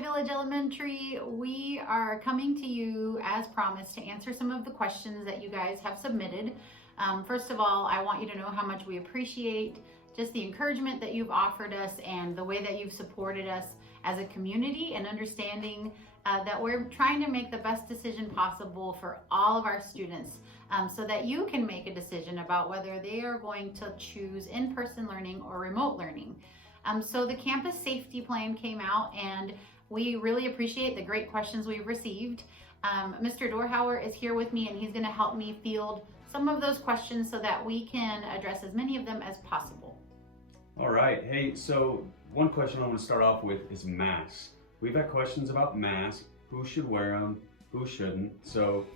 Village Elementary. We are coming to you as promised to answer some of the questions that you guys have submitted. First of all, I want you to know how much we appreciate just the encouragement that you've offered us and the way that you've supported us as a community, and understanding that we're trying to make the best decision possible for all of our students, so that you can make a decision about whether they are going to choose in-person learning or remote learning. So the campus safety plan came out, and we really appreciate the great questions we've received. Mr. Dorhauer is here with me, and he's going to help me field some of those questions so that we can address as many of them as possible. All right. Hey, so one question I want to start off with is masks. We've had questions about masks, who should wear them, who shouldn't. So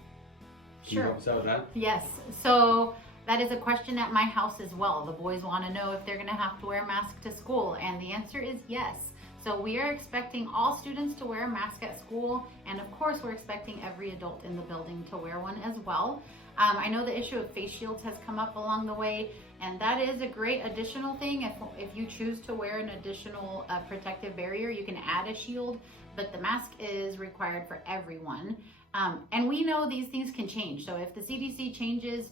can you help us out with that? Yes. So that is a question at my house as well. The boys want to know if they're going to have to wear a mask to school, and the answer is yes. So we are expecting all students to wear a mask at school, and of course we're expecting every adult in the building to wear one as well. I know the issue of face shields has come up along the way, and that is a great additional thing. If you choose to wear an additional protective barrier, you can add a shield, but the mask is required for everyone. And we know these things can change. So if the CDC changes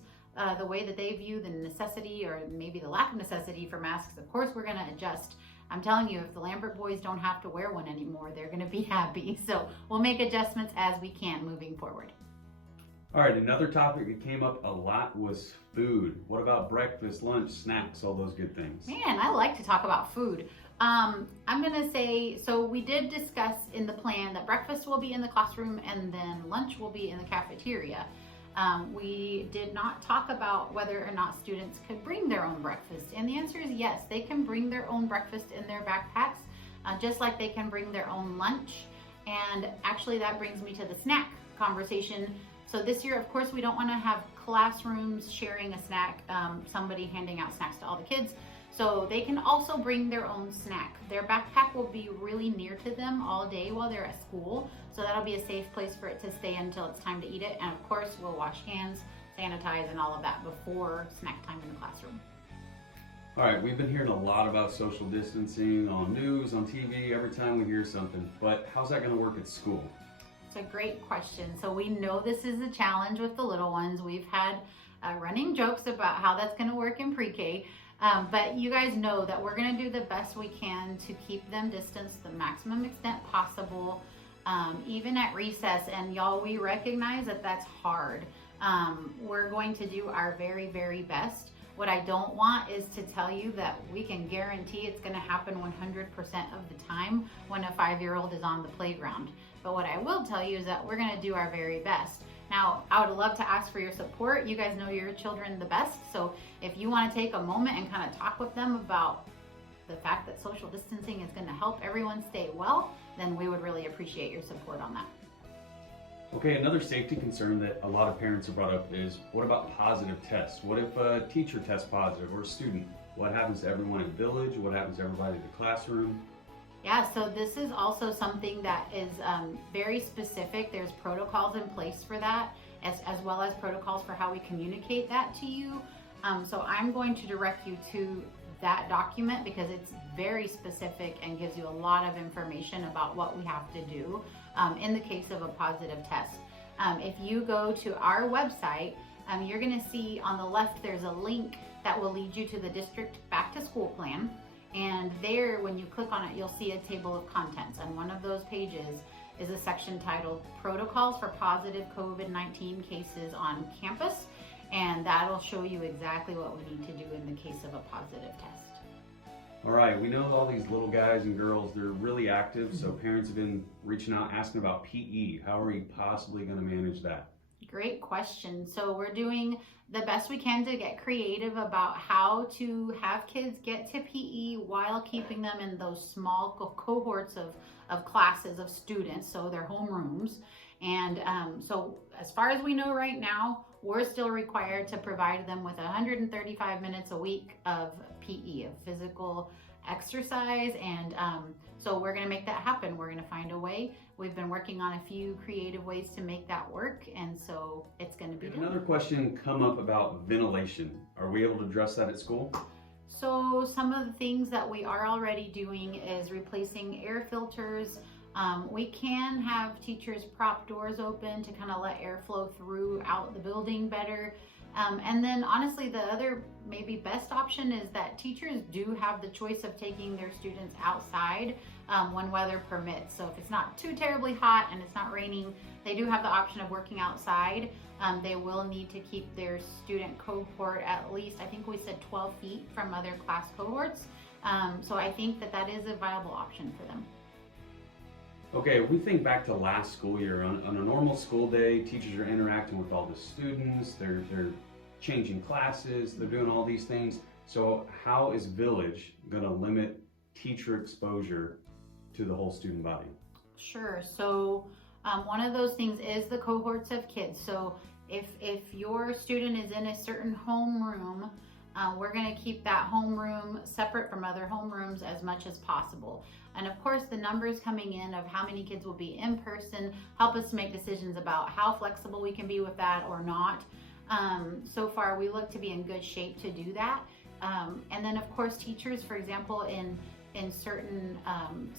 the way that they view the necessity or maybe the lack of necessity for masks, of course we're going to adjust. I'm telling you, if the Lambert boys don't have to wear one anymore, they're going to be happy. So we'll make adjustments as we can moving forward. All right, another topic that came up a lot was food. What about breakfast, lunch, snacks, all those good things? Man, I like to talk about food. I'm going to say, so we did discuss in the plan that breakfast will be in the classroom and then lunch will be in the cafeteria. We did not talk about whether or not students could bring their own breakfast. And the answer is yes, they can bring their own breakfast in their backpacks, just like they can bring their own lunch. And actually that brings me to the snack conversation. So this year, of course, we don't want to have classrooms sharing a snack, somebody handing out snacks to all the kids. So they can also bring their own snack. Their backpack will be really near to them all day while they're at school. So that'll be a safe place for it to stay until it's time to eat it. And of course, we'll wash hands, sanitize, and all of that before snack time in the classroom. All right, we've been hearing a lot about social distancing on news, on TV, every time we hear something. But how's that going to work at school? It's a great question. So we know this is a challenge with the little ones. We've had running jokes about how that's going to work in pre-K. But you guys know that we're going to do the best we can to keep them distanced the maximum extent possible, even at recess. And y'all, we recognize that that's hard. We're going to do our very, very best. What I don't want is to tell you that we can guarantee it's going to happen 100% of the time when a 5-year-old is on the playground. But what I will tell you is that we're going to do our very best. Now, I would love to ask for your support. You guys know your children the best. So if you want to take a moment and kind of talk with them about the fact that social distancing is going to help everyone stay well, then we would really appreciate your support on that. Okay, another safety concern that a lot of parents have brought up is, what about positive tests? What if a teacher tests positive or a student? What happens to everyone in the village? What happens to everybody in the classroom? Yeah, so this is also something that is very specific. There's protocols in place for that, as well as protocols for how we communicate that to you. So I'm going to direct you to that document because it's very specific and gives you a lot of information about what we have to do in the case of a positive test. If you go to our website, you're going to see on the left there's a link that will lead you to the district back to school plan. And there, when you click on it, you'll see a table of contents. And one of those pages is a section titled Protocols for Positive COVID-19 Cases on Campus. And that'll show you exactly what we need to do in the case of a positive test. All right, we know all these little guys and girls, they're really active. So parents have been reaching out, asking about PE. How are we possibly going to manage that? Great question. So we're doing the best we can to get creative about how to have kids get to PE while keeping them in those small cohorts of classes of students, so their homerooms. And so as far as we know right now, we're still required to provide them with 135 minutes a week of PE, of physical exercise. And so we're going to make that happen. We're going to find a way. We've been working on a few creative ways to make that work, and so it's going to be done. Another question come up about ventilation. Are we able to address that at school? So some of the things that we are already doing is replacing air filters We can have teachers prop doors open to kind of let airflow throughout the building better. And then honestly, the other maybe best option is that teachers do have the choice of taking their students outside when weather permits. So if it's not too terribly hot and it's not raining, they do have the option of working outside. They will need to keep their student cohort at least, I think we said 12 feet from other class cohorts. So I think that that is a viable option for them. Okay, if we think back to last school year, on a normal school day, teachers are interacting with all the students, they're changing classes, they're doing all these things. So how is Village going to limit teacher exposure to the whole student body? Sure. So one of those things is the cohorts of kids. So if your student is in a certain homeroom, we're going to keep that homeroom separate from other homerooms as much as possible. And of course, the numbers coming in of how many kids will be in person help us make decisions about how flexible we can be with that or not. So far, we look to be in good shape to do that. And then of course, teachers, for example, in certain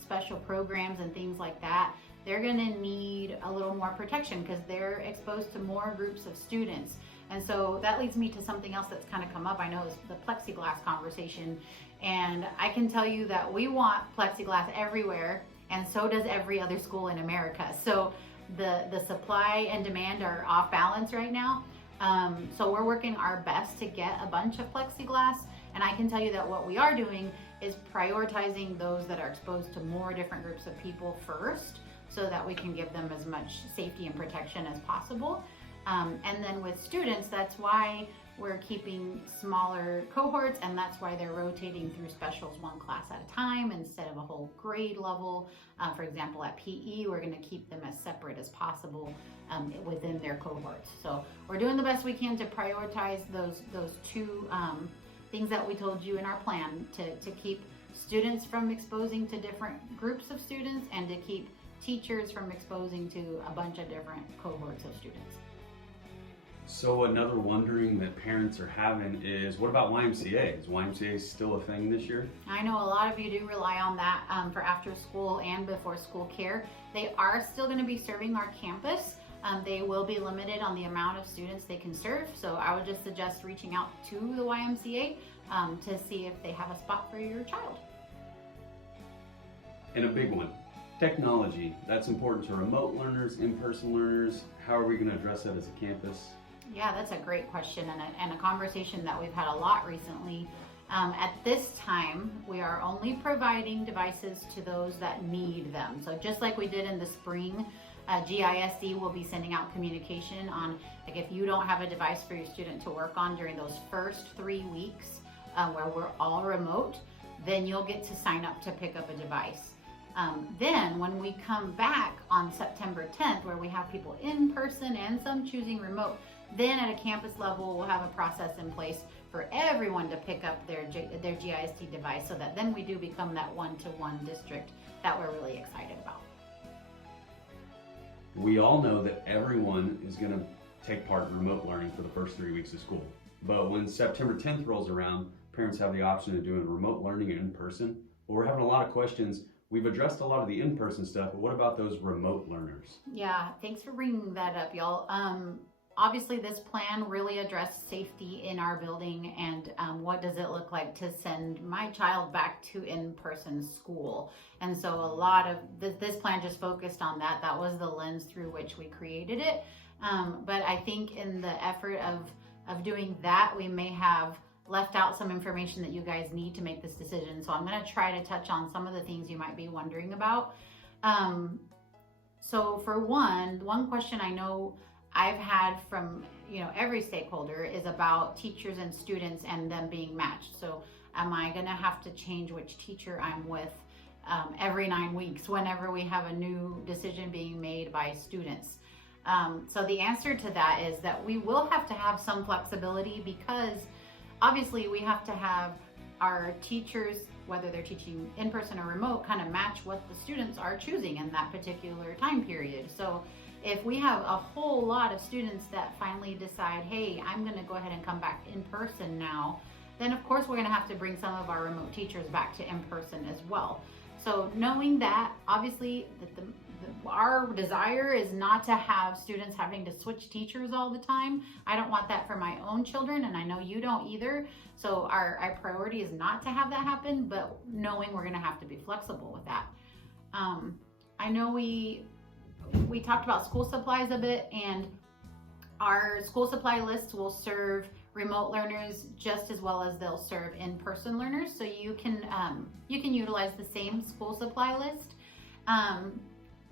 special programs and things like that, they're going to need a little more protection because they're exposed to more groups of students. And so that leads me to something else that's kind of come up, I know, is the plexiglass conversation. And I can tell you that we want plexiglass everywhere, and so does every other school in America. So the supply and demand are off balance right now. So we're working our best to get a bunch of plexiglass. And I can tell you that what we are doing is prioritizing those that are exposed to more different groups of people first, so that we can give them as much safety and protection as possible. And then with students, that's why we're keeping smaller cohorts, and that's why they're rotating through specials one class at a time instead of a whole grade level. For example, at PE, we're going to keep them as separate as possible within their cohorts. So we're doing the best we can to prioritize those two things that we told you in our plan to keep students from exposing to different groups of students and to keep teachers from exposing to a bunch of different cohorts of students. So another wondering that parents are having is, what about YMCA? Is YMCA still a thing this year? I know a lot of you do rely on that for after school and before school care. They are still going to be serving our campus. They will be limited on the amount of students they can serve. So I would just suggest reaching out to the YMCA to see if they have a spot for your child. And a big one, technology. That's important to remote learners, in-person learners. How are we going to address that as a campus? Yeah, that's a great question and a conversation that we've had a lot recently. At this time, we are only providing devices to those that need them. So just like we did in the spring, GISD will be sending out communication on, like, if you don't have a device for your student to work on during those first 3 weeks where we're all remote, then you'll get to sign up to pick up a device. Then when we come back on September 10th, where we have people in person and some choosing remote, then at a campus level, we'll have a process in place for everyone to pick up their GISD device, so that then we do become that one-to-one district that we're really excited about. We all know that everyone is going to take part in remote learning for the first 3 weeks of school. But when September 10th rolls around, parents have the option of doing remote learning in person. But we're having a lot of questions. We've addressed a lot of the in-person stuff, but what about those remote learners? Yeah, thanks for bringing that up, y'all. Obviously, this plan really addressed safety in our building and what does it look like to send my child back to in-person school. And so a lot of this plan just focused on that. That was the lens through which we created it. But I think in the effort of doing that, we may have left out some information that you guys need to make this decision. So I'm going to try to touch on some of the things you might be wondering about. So for one question I know I've had from every stakeholder is about teachers and students and them being matched. So am I going to have to change which teacher I'm with every 9 weeks whenever we have a new decision being made by students? So the answer to that is that we will have to have some flexibility, because obviously we have to have our teachers, whether they're teaching in person or remote, kind of match what the students are choosing in that particular time period. So if we have a whole lot of students that finally decide, hey, I'm going to go ahead and come back in person now, then of course we're going to have to bring some of our remote teachers back to in person as well. So knowing that, obviously, that our desire is not to have students having to switch teachers all the time. I don't want that for my own children, and I know you don't either. So our priority is not to have that happen, but knowing we're gonna have to be flexible with that. I know we talked about school supplies a bit, and our school supply lists will serve remote learners just as well as they'll serve in-person learners. So you can utilize the same school supply list.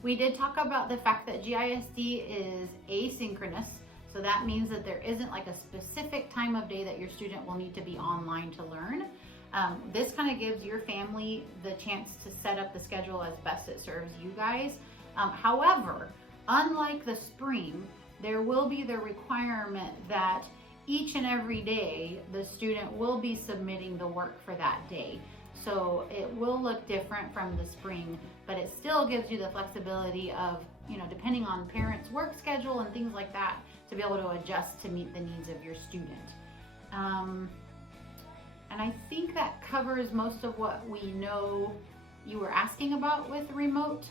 We did talk about the fact that GISD is asynchronous. So that means that there isn't like a specific time of day that your student will need to be online to learn. This kind of gives your family the chance to set up the schedule as best it serves you guys. However, unlike the spring, there will be the requirement that each and every day the student will be submitting the work for that day. So it will look different from the spring, but it still gives you the flexibility of, depending on parents' work schedule and things like that, to be able to adjust to meet the needs of your student. And I think that covers most of what we know you were asking about with remote.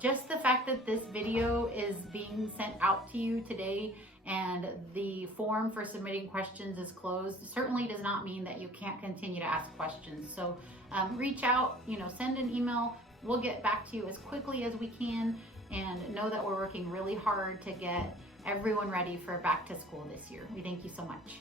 Just the fact that this video is being sent out to you today and the form for submitting questions is closed certainly does not mean that you can't continue to ask questions. So reach out, send an email. We'll get back to you as quickly as we can, and know that we're working really hard to get everyone ready for back to school this year. We thank you so much.